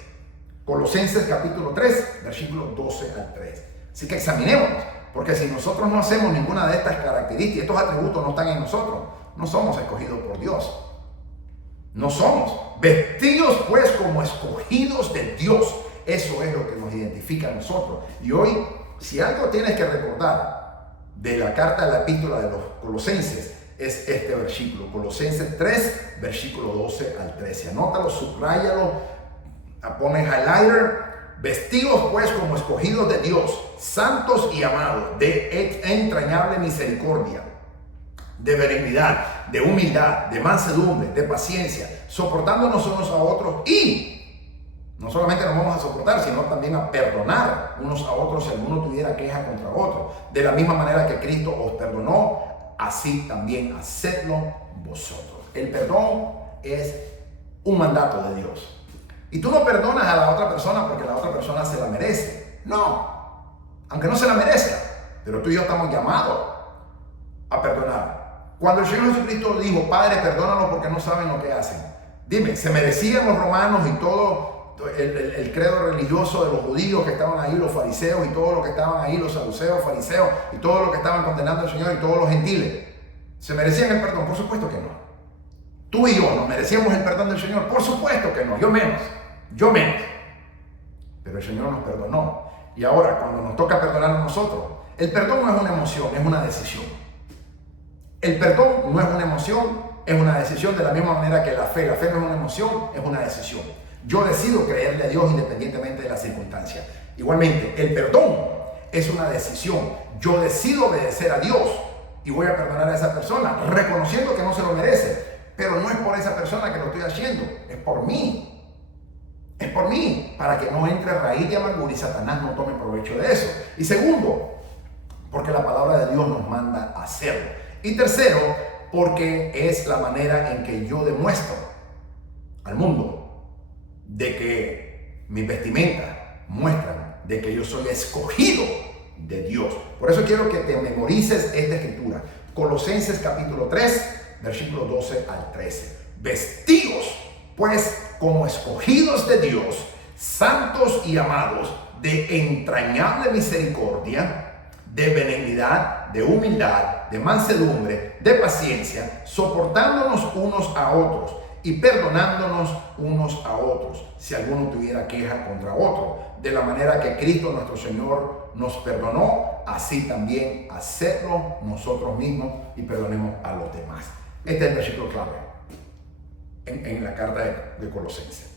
Colosenses capítulo 3, versículos 12 al 3. Así que examinémonos. Porque si nosotros no hacemos ninguna de estas características, estos atributos no están en nosotros, no somos escogidos por Dios. No somos. Vestidos pues como escogidos de Dios. Eso es lo que nos identifica a nosotros. Y hoy, si algo tienes que recordar de la carta de la epístola de los Colosenses, es este versículo. Colosenses 3, versículo 12 al 13. Anótalo, subráyalo, pone highlighter. Vestidos pues como escogidos de Dios, santos y amados, de entrañable misericordia, de benignidad, de humildad, de mansedumbre, de paciencia, soportándonos unos a otros, y no solamente nos vamos a soportar, sino también a perdonar unos a otros si alguno tuviera queja contra otro. De la misma manera que Cristo os perdonó, así también hacedlo vosotros. El perdón es un mandato de Dios. Y tú no perdonas a la otra persona porque la otra persona se la merece. No, aunque no se la merezca, pero tú y yo estamos llamados a perdonar. Cuando el Señor Jesucristo dijo, Padre, perdónalos porque no saben lo que hacen. Dime, ¿se merecían los romanos y todo el credo religioso de los judíos que estaban ahí, los fariseos y todos los que estaban ahí, los saduceos, fariseos y todos los que estaban condenando al Señor y todos los gentiles? ¿Se merecían el perdón? Por supuesto que no. ¿Tú y yo nos merecíamos el perdón del Señor? Por supuesto que no, yo menos. Pero el Señor nos perdonó. Y ahora, cuando nos toca perdonar a nosotros, el perdón no es una emoción, es una decisión. El perdón no es una emoción, es una decisión, de la misma manera que la fe. La fe no es una emoción, es una decisión. Yo decido creerle a Dios independientemente de las circunstancias. Igualmente, el perdón es una decisión. Yo decido obedecer a Dios y voy a perdonar a esa persona, reconociendo que no se lo merece. Pero no es por esa persona que lo estoy haciendo, es por mí. Es por mí, para que no entre raíz de amargura y Satanás no tome provecho de eso. Y segundo, porque la palabra de Dios nos manda a hacerlo. Y tercero, porque es la manera en que yo demuestro al mundo de que mis vestimentas muestran de que yo soy escogido de Dios. Por eso quiero que te memorices esta escritura. Colosenses capítulo 3, versículos 12 al 13. Vestidos pues como escogidos de Dios, santos y amados, de entrañable misericordia, de benignidad, de humildad, de mansedumbre, de paciencia, soportándonos unos a otros y perdonándonos unos a otros, si alguno tuviera queja contra otro. De la manera que Cristo nuestro Señor nos perdonó, así también hacedlo nosotros mismos y perdonemos a los demás. Este es el versículo clave en la carta de Colosenses.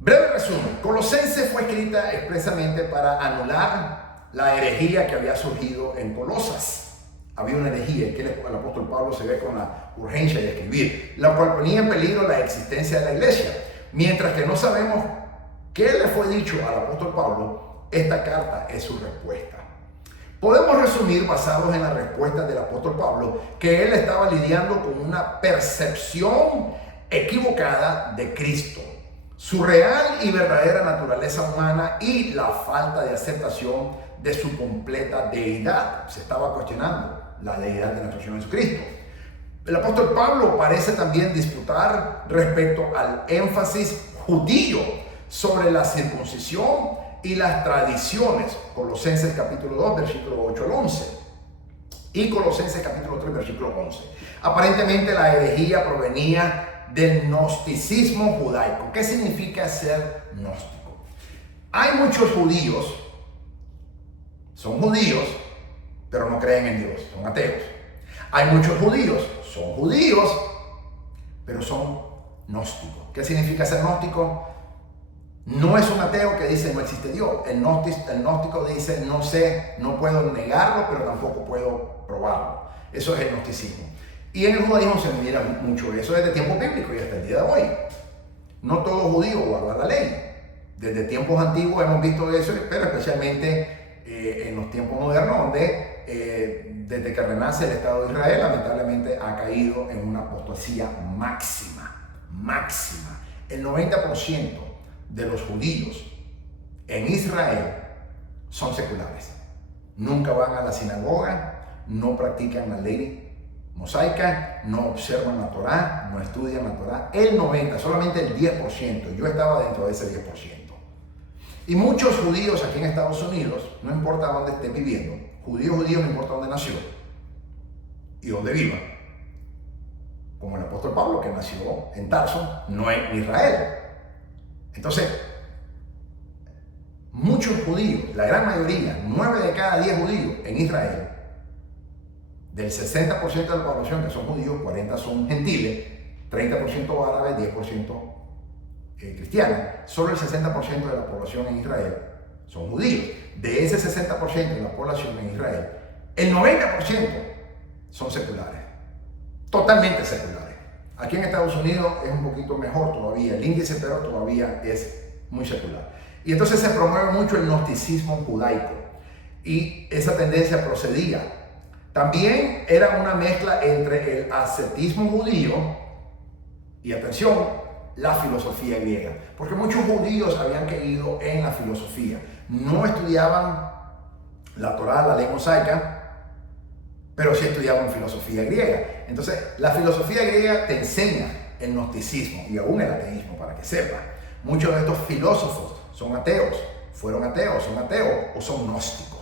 Breve resumen. Colosenses fue escrita expresamente para anular la herejía que había surgido en Colosas. Había una herejía que el apóstol Pablo se ve con la urgencia de escribir, la cual ponía en peligro la existencia de la iglesia. Mientras que no sabemos qué le fue dicho al apóstol Pablo, esta carta es su respuesta. Podemos resumir, basados en la respuesta del apóstol Pablo, que él estaba lidiando con una percepción equivocada de Cristo. su real y verdadera naturaleza humana y la falta de aceptación de su completa deidad. Se estaba cuestionando la deidad de nuestro Señor Jesucristo. El apóstol Pablo parece también disputar respecto al énfasis judío sobre la circuncisión y las tradiciones. Colosenses capítulo 2, versículo 8 al 11. Y Colosenses capítulo 3, versículo 11. Aparentemente la herejía provenía del gnosticismo judaico. ¿Qué significa ser gnóstico? Hay muchos judíos, son judíos, pero no creen en Dios, son ateos. Hay muchos judíos, son judíos, pero son gnósticos. ¿Qué significa ser gnóstico? No es un ateo que dice no existe Dios. El gnóstico dice no sé, no puedo negarlo, pero tampoco puedo probarlo. Eso es el gnosticismo. Y en el judaísmo se mira mucho eso desde tiempo bíblico y hasta el día de hoy. No todo judío guarda la ley. Desde tiempos antiguos hemos visto eso, pero especialmente en los tiempos modernos, donde desde que renace el Estado de Israel, lamentablemente ha caído en una apostasía máxima. El 90% de los judíos en Israel son seculares. Nunca van a la sinagoga, no practican la ley mosaica, no observan la Torá, no estudian la Torá. El 90%, solamente el 10%. Yo estaba dentro de ese 10%. Y muchos judíos aquí en Estados Unidos, no importa dónde esté viviendo, judío, no importa dónde nació y dónde viva, como el apóstol Pablo, que nació en Tarso, no en Israel. Entonces, muchos judíos, la gran mayoría, 9 de cada 10 judíos en Israel, del 60% de la población que son judíos, 40 son gentiles, 30% árabes, 10% cristianos. Solo el 60% de la población en Israel son judíos. De ese 60% de la población en Israel, el 90% son seculares, totalmente seculares. Aquí en Estados Unidos es un poquito mejor todavía, el índice, pero todavía es muy secular. Y entonces se promueve mucho el gnosticismo judaico y esa tendencia procedía. También era una mezcla entre el ascetismo judío y, atención, la filosofía griega. Porque muchos judíos habían caído en la filosofía. No estudiaban la Torá, la ley mosaica, pero sí estudiaban filosofía griega. Entonces, la filosofía griega te enseña el gnosticismo y aún el ateísmo, para que sepas. Muchos de estos filósofos son ateos, fueron ateos, son ateos o son gnósticos.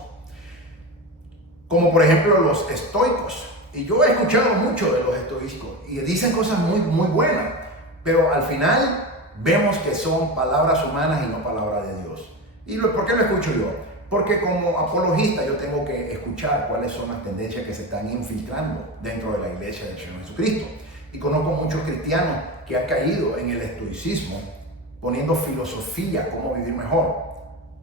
Como por ejemplo los estoicos. Y yo he escuchado mucho de los estoicos y dicen cosas muy buenas, pero al final vemos que son palabras humanas y no palabras de Dios. ¿Y por qué lo escucho yo? Porque como apologista yo tengo que escuchar cuáles son las tendencias que se están infiltrando dentro de la iglesia del Señor Jesucristo. Y conozco muchos cristianos que han caído en el estoicismo poniendo filosofía, cómo vivir mejor.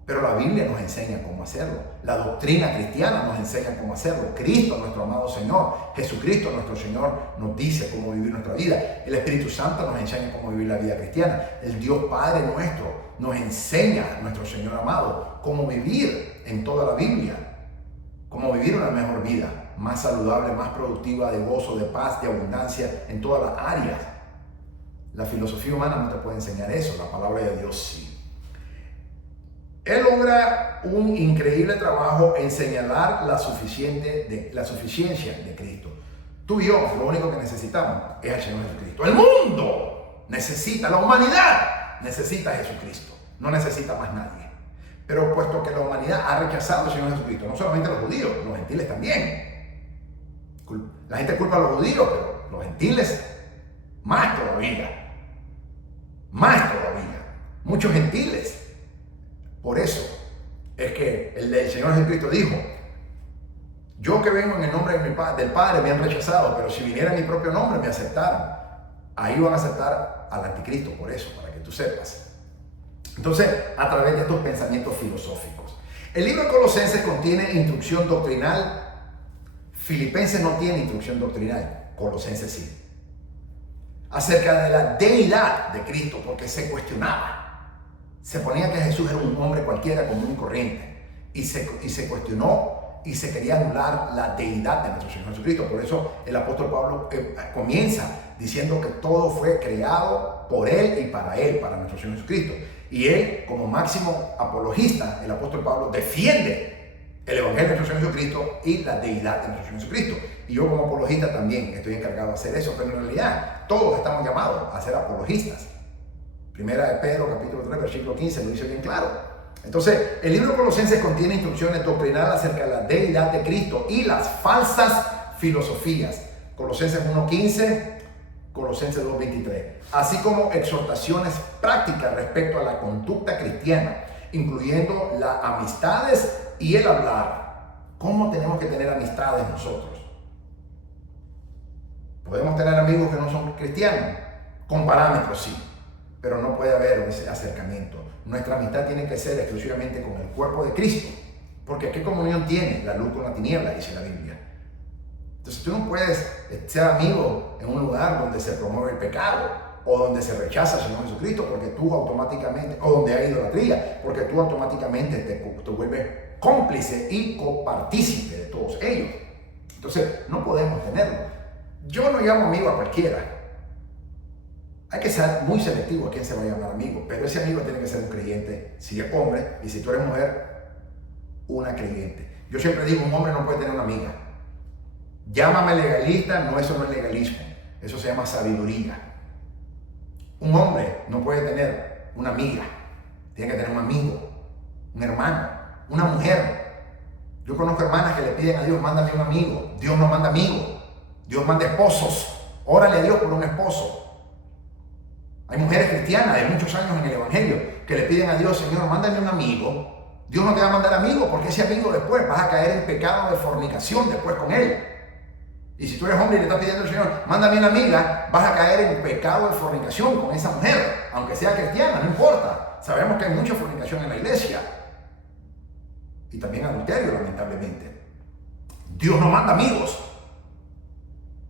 Pero la Biblia nos enseña cómo hacerlo. La doctrina cristiana nos enseña cómo hacerlo. Cristo, nuestro amado Señor, Jesucristo, nuestro Señor, nos dice cómo vivir nuestra vida. El Espíritu Santo nos enseña cómo vivir la vida cristiana. El Dios Padre nuestro nos enseña, nuestro Señor amado, cómo vivir en toda la Biblia. Cómo vivir una mejor vida, más saludable, más productiva, de gozo, de paz, de abundancia en todas las áreas. La filosofía humana no te puede enseñar eso, la palabra de Dios sí. Él logra un increíble trabajo en señalar la suficiencia de Cristo. Tú y yo, lo único que necesitamos es al Señor Jesucristo. El mundo necesita, la humanidad necesita a Jesucristo, no necesita más nadie. Pero puesto que la humanidad ha rechazado al Señor Jesucristo, no solamente los judíos, los gentiles también. La gente culpa a los judíos, pero los gentiles más todavía. Muchos gentiles. Por eso es que el Señor Jesucristo dijo: yo que vengo en el nombre de del Padre me han rechazado, pero si viniera en mi propio nombre me aceptaron. Ahí van a aceptar al anticristo, por eso, para que tú sepas. Entonces, a través de estos pensamientos filosóficos. El libro de Colosenses contiene instrucción doctrinal. Filipenses no tiene instrucción doctrinal, Colosenses sí. Acerca de la deidad de Cristo, porque se cuestionaba. Se ponía que Jesús era un hombre cualquiera, común y corriente. Y se cuestionó y se quería anular la deidad de nuestro Señor Jesucristo. Por eso el apóstol Pablo comienza diciendo que todo fue creado por Él y para Él, para nuestro Señor Jesucristo. Y Él, como máximo apologista, el apóstol Pablo, defiende el Evangelio de nuestro Señor Jesucristo y la deidad de nuestro Señor Jesucristo. Y yo como apologista también estoy encargado de hacer eso, pero en realidad todos estamos llamados a ser apologistas. Primera de Pedro, capítulo 3, versículo 15, lo dice bien claro. Entonces, el libro de Colosenses contiene instrucciones doctrinales acerca de la deidad de Cristo y las falsas filosofías. Colosenses 1:15, Colosenses 2:23. Así como exhortaciones prácticas respecto a la conducta cristiana, incluyendo las amistades y el hablar. ¿Cómo tenemos que tener amistades nosotros? Podemos tener amigos que no son cristianos, con parámetros sí, pero no puede haber ese acercamiento. Nuestra amistad tiene que ser exclusivamente con el cuerpo de Cristo, porque ¿qué comunión tiene la luz con la tiniebla? Dice la Biblia. Entonces tú no puedes ser amigo en un lugar donde se promueve el pecado o donde se rechaza al Señor Jesucristo, porque tú automáticamente, o donde hay idolatría, porque tú automáticamente te vuelves cómplice y copartícipe de todos ellos. Entonces no podemos tenerlo. Yo no llamo amigo a cualquiera. Hay que ser muy selectivo a quién se va a llamar amigo, pero ese amigo tiene que ser un creyente, si es hombre, y si tú eres mujer, una creyente. Yo siempre digo, un hombre no puede tener una amiga. Llámame legalista, no, eso no es legalismo, eso se llama sabiduría. Un hombre no puede tener una amiga, tiene que tener un amigo, un hermano, una mujer. Yo conozco hermanas que le piden a Dios, mándame un amigo. Dios no manda amigos, Dios manda esposos. Órale a Dios por un esposo. Hay mujeres cristianas de muchos años en el Evangelio que le piden a Dios, Señor, mándame un amigo. Dios no te va a mandar amigo, porque ese amigo después vas a caer en pecado de fornicación después con él. Y si tú eres hombre y le estás pidiendo al Señor, mándame una amiga, vas a caer en pecado de fornicación con esa mujer, aunque sea cristiana, no importa. Sabemos que hay mucha fornicación en la iglesia. Y también adulterio, lamentablemente. Dios no manda amigos.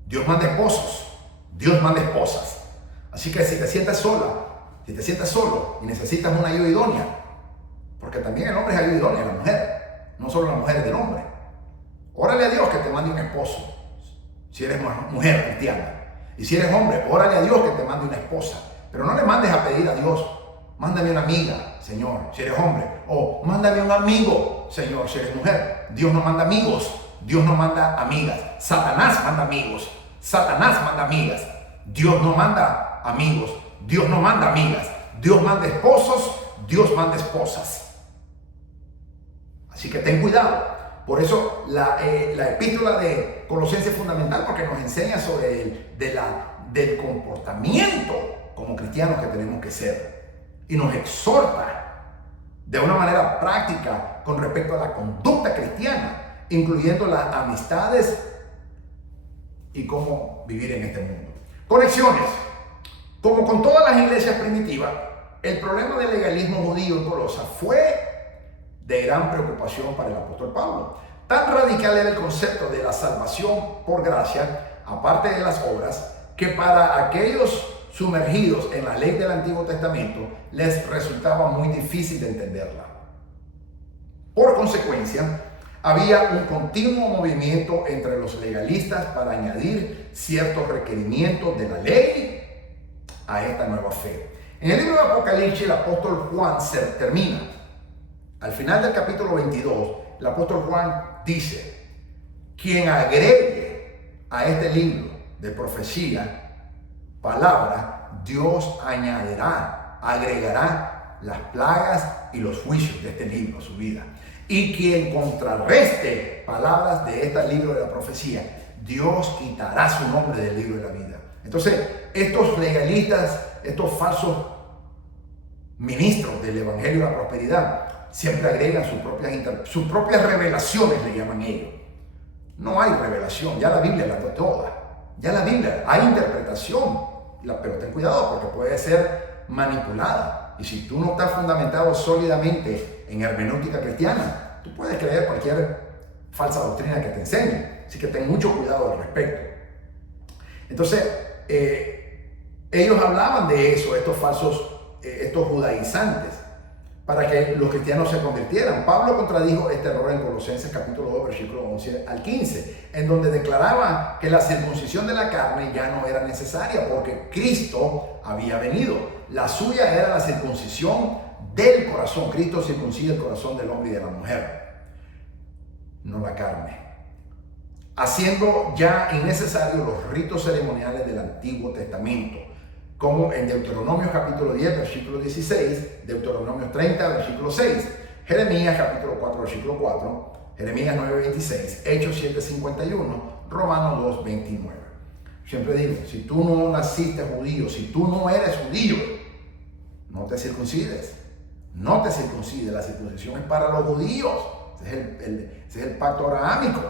Dios manda esposos. Dios manda esposas. Así que si te sientes sola, si te sientes solo y necesitas una ayuda idónea, porque también el hombre es ayuda idónea, la mujer, no solo la mujer es del hombre. Órale a Dios que te mande un esposo, si eres mujer cristiana. Y si eres hombre, órale a Dios que te mande una esposa. Pero no le mandes a pedir a Dios, mándame una amiga, Señor, si eres hombre. O mándame un amigo, Señor, si eres mujer. Dios no manda amigos, Dios no manda amigas. Satanás manda amigos, Satanás manda amigas. Dios no manda amigos, Dios no manda amigas. Dios manda esposos, Dios manda esposas. Así que ten cuidado. Por eso la epístola de Colosenses es fundamental, porque nos enseña sobre del comportamiento como cristianos que tenemos que ser. Y nos exhorta de una manera práctica con respecto a la conducta cristiana, incluyendo las amistades y cómo vivir en este mundo. Conexiones. Como con todas las iglesias primitivas, el problema del legalismo judío en Colosas fue de gran preocupación para el apóstol Pablo. Tan radical era el concepto de la salvación por gracia, aparte de las obras, que para aquellos sumergidos en la ley del Antiguo Testamento les resultaba muy difícil de entenderla. Por consecuencia, había un continuo movimiento entre los legalistas para añadir ciertos requerimientos de la ley a esta nueva fe. En el libro de Apocalipsis, el apóstol Juan se termina. Al final del capítulo 22, el apóstol Juan dice: quien agregue a este libro de profecía palabra, Dios agregará las plagas y los juicios de este libro a su vida. Y quien contrarreste palabras de este libro de la profecía, Dios quitará su nombre del libro de la vida. Entonces, estos legalistas, estos falsos ministros del Evangelio de la Prosperidad, siempre agregan sus propias revelaciones, le llaman ellos. No hay revelación, ya la Biblia la dio toda. Ya la Biblia, hay interpretación, pero ten cuidado porque puede ser manipulada. Y si tú no estás fundamentado sólidamente en hermenéutica cristiana, tú puedes creer cualquier falsa doctrina que te enseñe. Así que ten mucho cuidado al respecto. Entonces, ellos hablaban de eso, estos falsos, estos judaizantes, para que los cristianos se convirtieran. Pablo contradijo este error en Colosenses capítulo 2, versículo 11 al 15, en donde declaraba que la circuncisión de la carne ya no era necesaria porque Cristo había venido. La suya era la circuncisión del corazón. Cristo circuncida el corazón del hombre y de la mujer, no la carne, haciendo ya innecesarios los ritos ceremoniales del Antiguo Testamento, como en Deuteronomio capítulo 10, versículo 16, Deuteronomio 30, versículo 6, Jeremías capítulo 4, versículo 4, Jeremías 9, 26, Hechos 7, 51, Romanos 2, 29. Siempre digo, si tú no naciste judío, si tú no eres judío, no te circuncides. No te circuncides, la circuncisión es para los judíos. Ese es el pacto abrahámico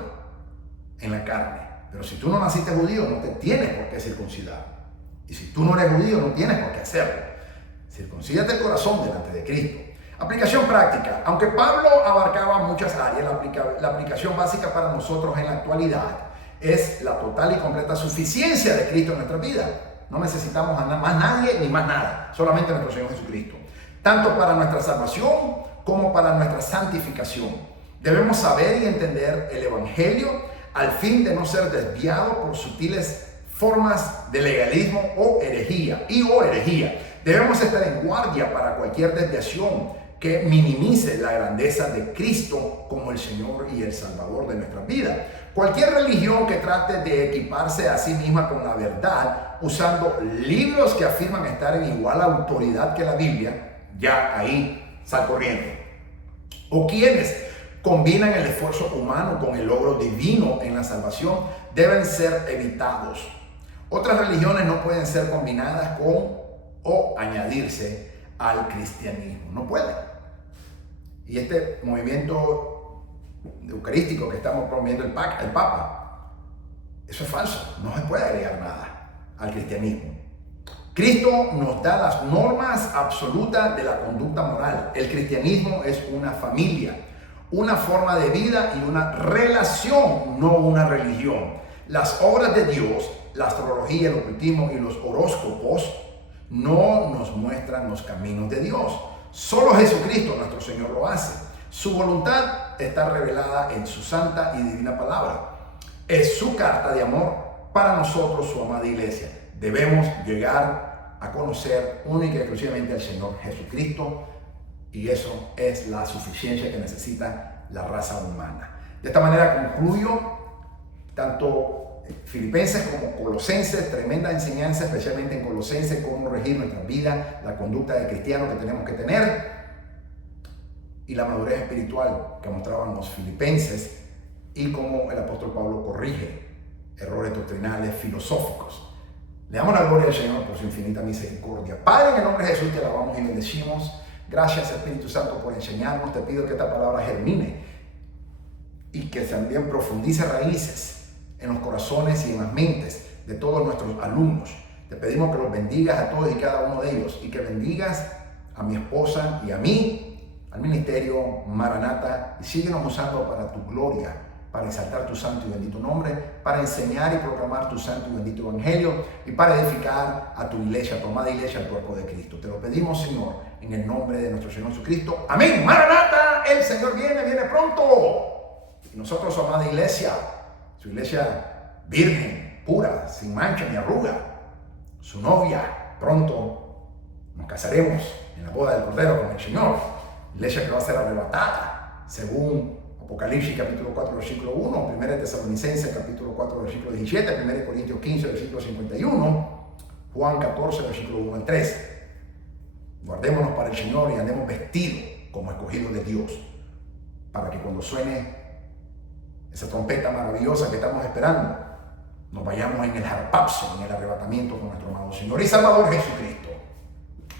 en la carne. Pero si tú no naciste judío, no te tienes por qué circuncidar. Y si tú no eres judío, no tienes por qué hacerlo. Circuncídate el corazón delante de Cristo. Aplicación práctica. Aunque Pablo abarcaba muchas áreas, la aplicación básica para nosotros en la actualidad es la total y completa suficiencia de Cristo en nuestra vida. No necesitamos a más nadie ni más nada, solamente nuestro Señor Jesucristo. Tanto para nuestra salvación como para nuestra santificación. Debemos saber y entender el Evangelio al fin de no ser desviados por sutiles formas de legalismo o herejía. Debemos estar en guardia para cualquier desviación que minimice la grandeza de Cristo como el Señor y el Salvador de nuestra vida. Cualquier religión que trate de equiparse a sí misma con la verdad, usando libros que afirman estar en igual autoridad que la Biblia, ya ahí sal corriendo. O quienes combinan el esfuerzo humano con el logro divino en la salvación deben ser evitados. Otras religiones no pueden ser combinadas con o añadirse al cristianismo. No pueden. Y este movimiento eucarístico que estamos promoviendo el Papa, eso es falso. No se puede agregar nada al cristianismo. Cristo nos da las normas absolutas de la conducta moral. El cristianismo es una familia, una forma de vida y una relación, no una religión. Las obras de Dios, la astrología, el ocultismo y los horóscopos no nos muestran los caminos de Dios. Solo Jesucristo, nuestro Señor, lo hace. Su voluntad está revelada en su santa y divina palabra. Es su carta de amor para nosotros, su amada iglesia. Debemos llegar a conocer única y exclusivamente al Señor Jesucristo, y eso es la suficiencia que necesita la raza humana. De esta manera concluyo tanto Filipenses como Colosenses, tremenda enseñanza, especialmente en Colosenses, cómo regir nuestra vida, la conducta de cristiano que tenemos que tener y la madurez espiritual que mostraban los Filipenses, y cómo el apóstol Pablo corrige errores doctrinales, filosóficos. Le damos la gloria al Señor por su infinita misericordia. Padre, en el nombre de Jesús te alabamos y bendecimos. Gracias, Espíritu Santo, por enseñarnos. Te pido que esta palabra germine y que también profundice raíces en los corazones y en las mentes de todos nuestros alumnos. Te pedimos que los bendigas a todos y cada uno de ellos, y que bendigas a mi esposa y a mí, al ministerio Maranata, y síguenos usando para tu gloria, para exaltar tu santo y bendito nombre, para enseñar y proclamar tu santo y bendito evangelio, y para edificar a tu iglesia, a tu amada iglesia, al cuerpo de Cristo. Te lo pedimos, Señor, en el nombre de nuestro Señor Jesucristo. Amén. Maranata, el Señor viene pronto. Y nosotros, su amada iglesia, su iglesia virgen, pura, sin mancha ni arruga, su novia, pronto nos casaremos en la boda del Cordero con el Señor. Iglesia que va a ser arrebatada, según Apocalipsis capítulo 4, versículo 1, 1 Tesalonicenses capítulo 4, versículo 17, 1 Corintios 15, versículo 51, Juan 14, versículo 1 al 3. Guardémonos para el Señor y andemos vestidos como escogidos de Dios, para que cuando suene esa trompeta maravillosa que estamos esperando, nos vayamos en el harpazo, en el arrebatamiento con nuestro amado Señor y Salvador Jesucristo.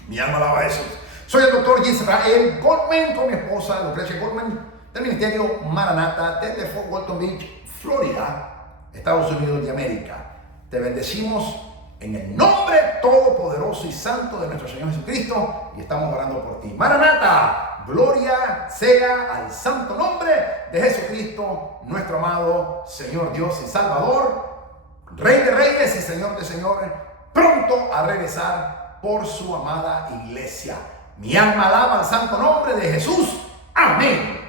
Mi alma alaba a Jesús. Soy el doctor Israel Goldman, con mi esposa Lucrecia Goldman, del ministerio Maranata, desde Fort Walton Beach, Florida, Estados Unidos de América. Te bendecimos en el nombre todopoderoso y santo de nuestro Señor Jesucristo, y estamos orando por ti. Maranata, gloria sea al santo nombre de Jesucristo, nuestro amado Señor, Dios y Salvador, Rey de reyes y Señor de señores, pronto a regresar por su amada iglesia. Mi alma alaba al santo nombre de Jesús. Amén.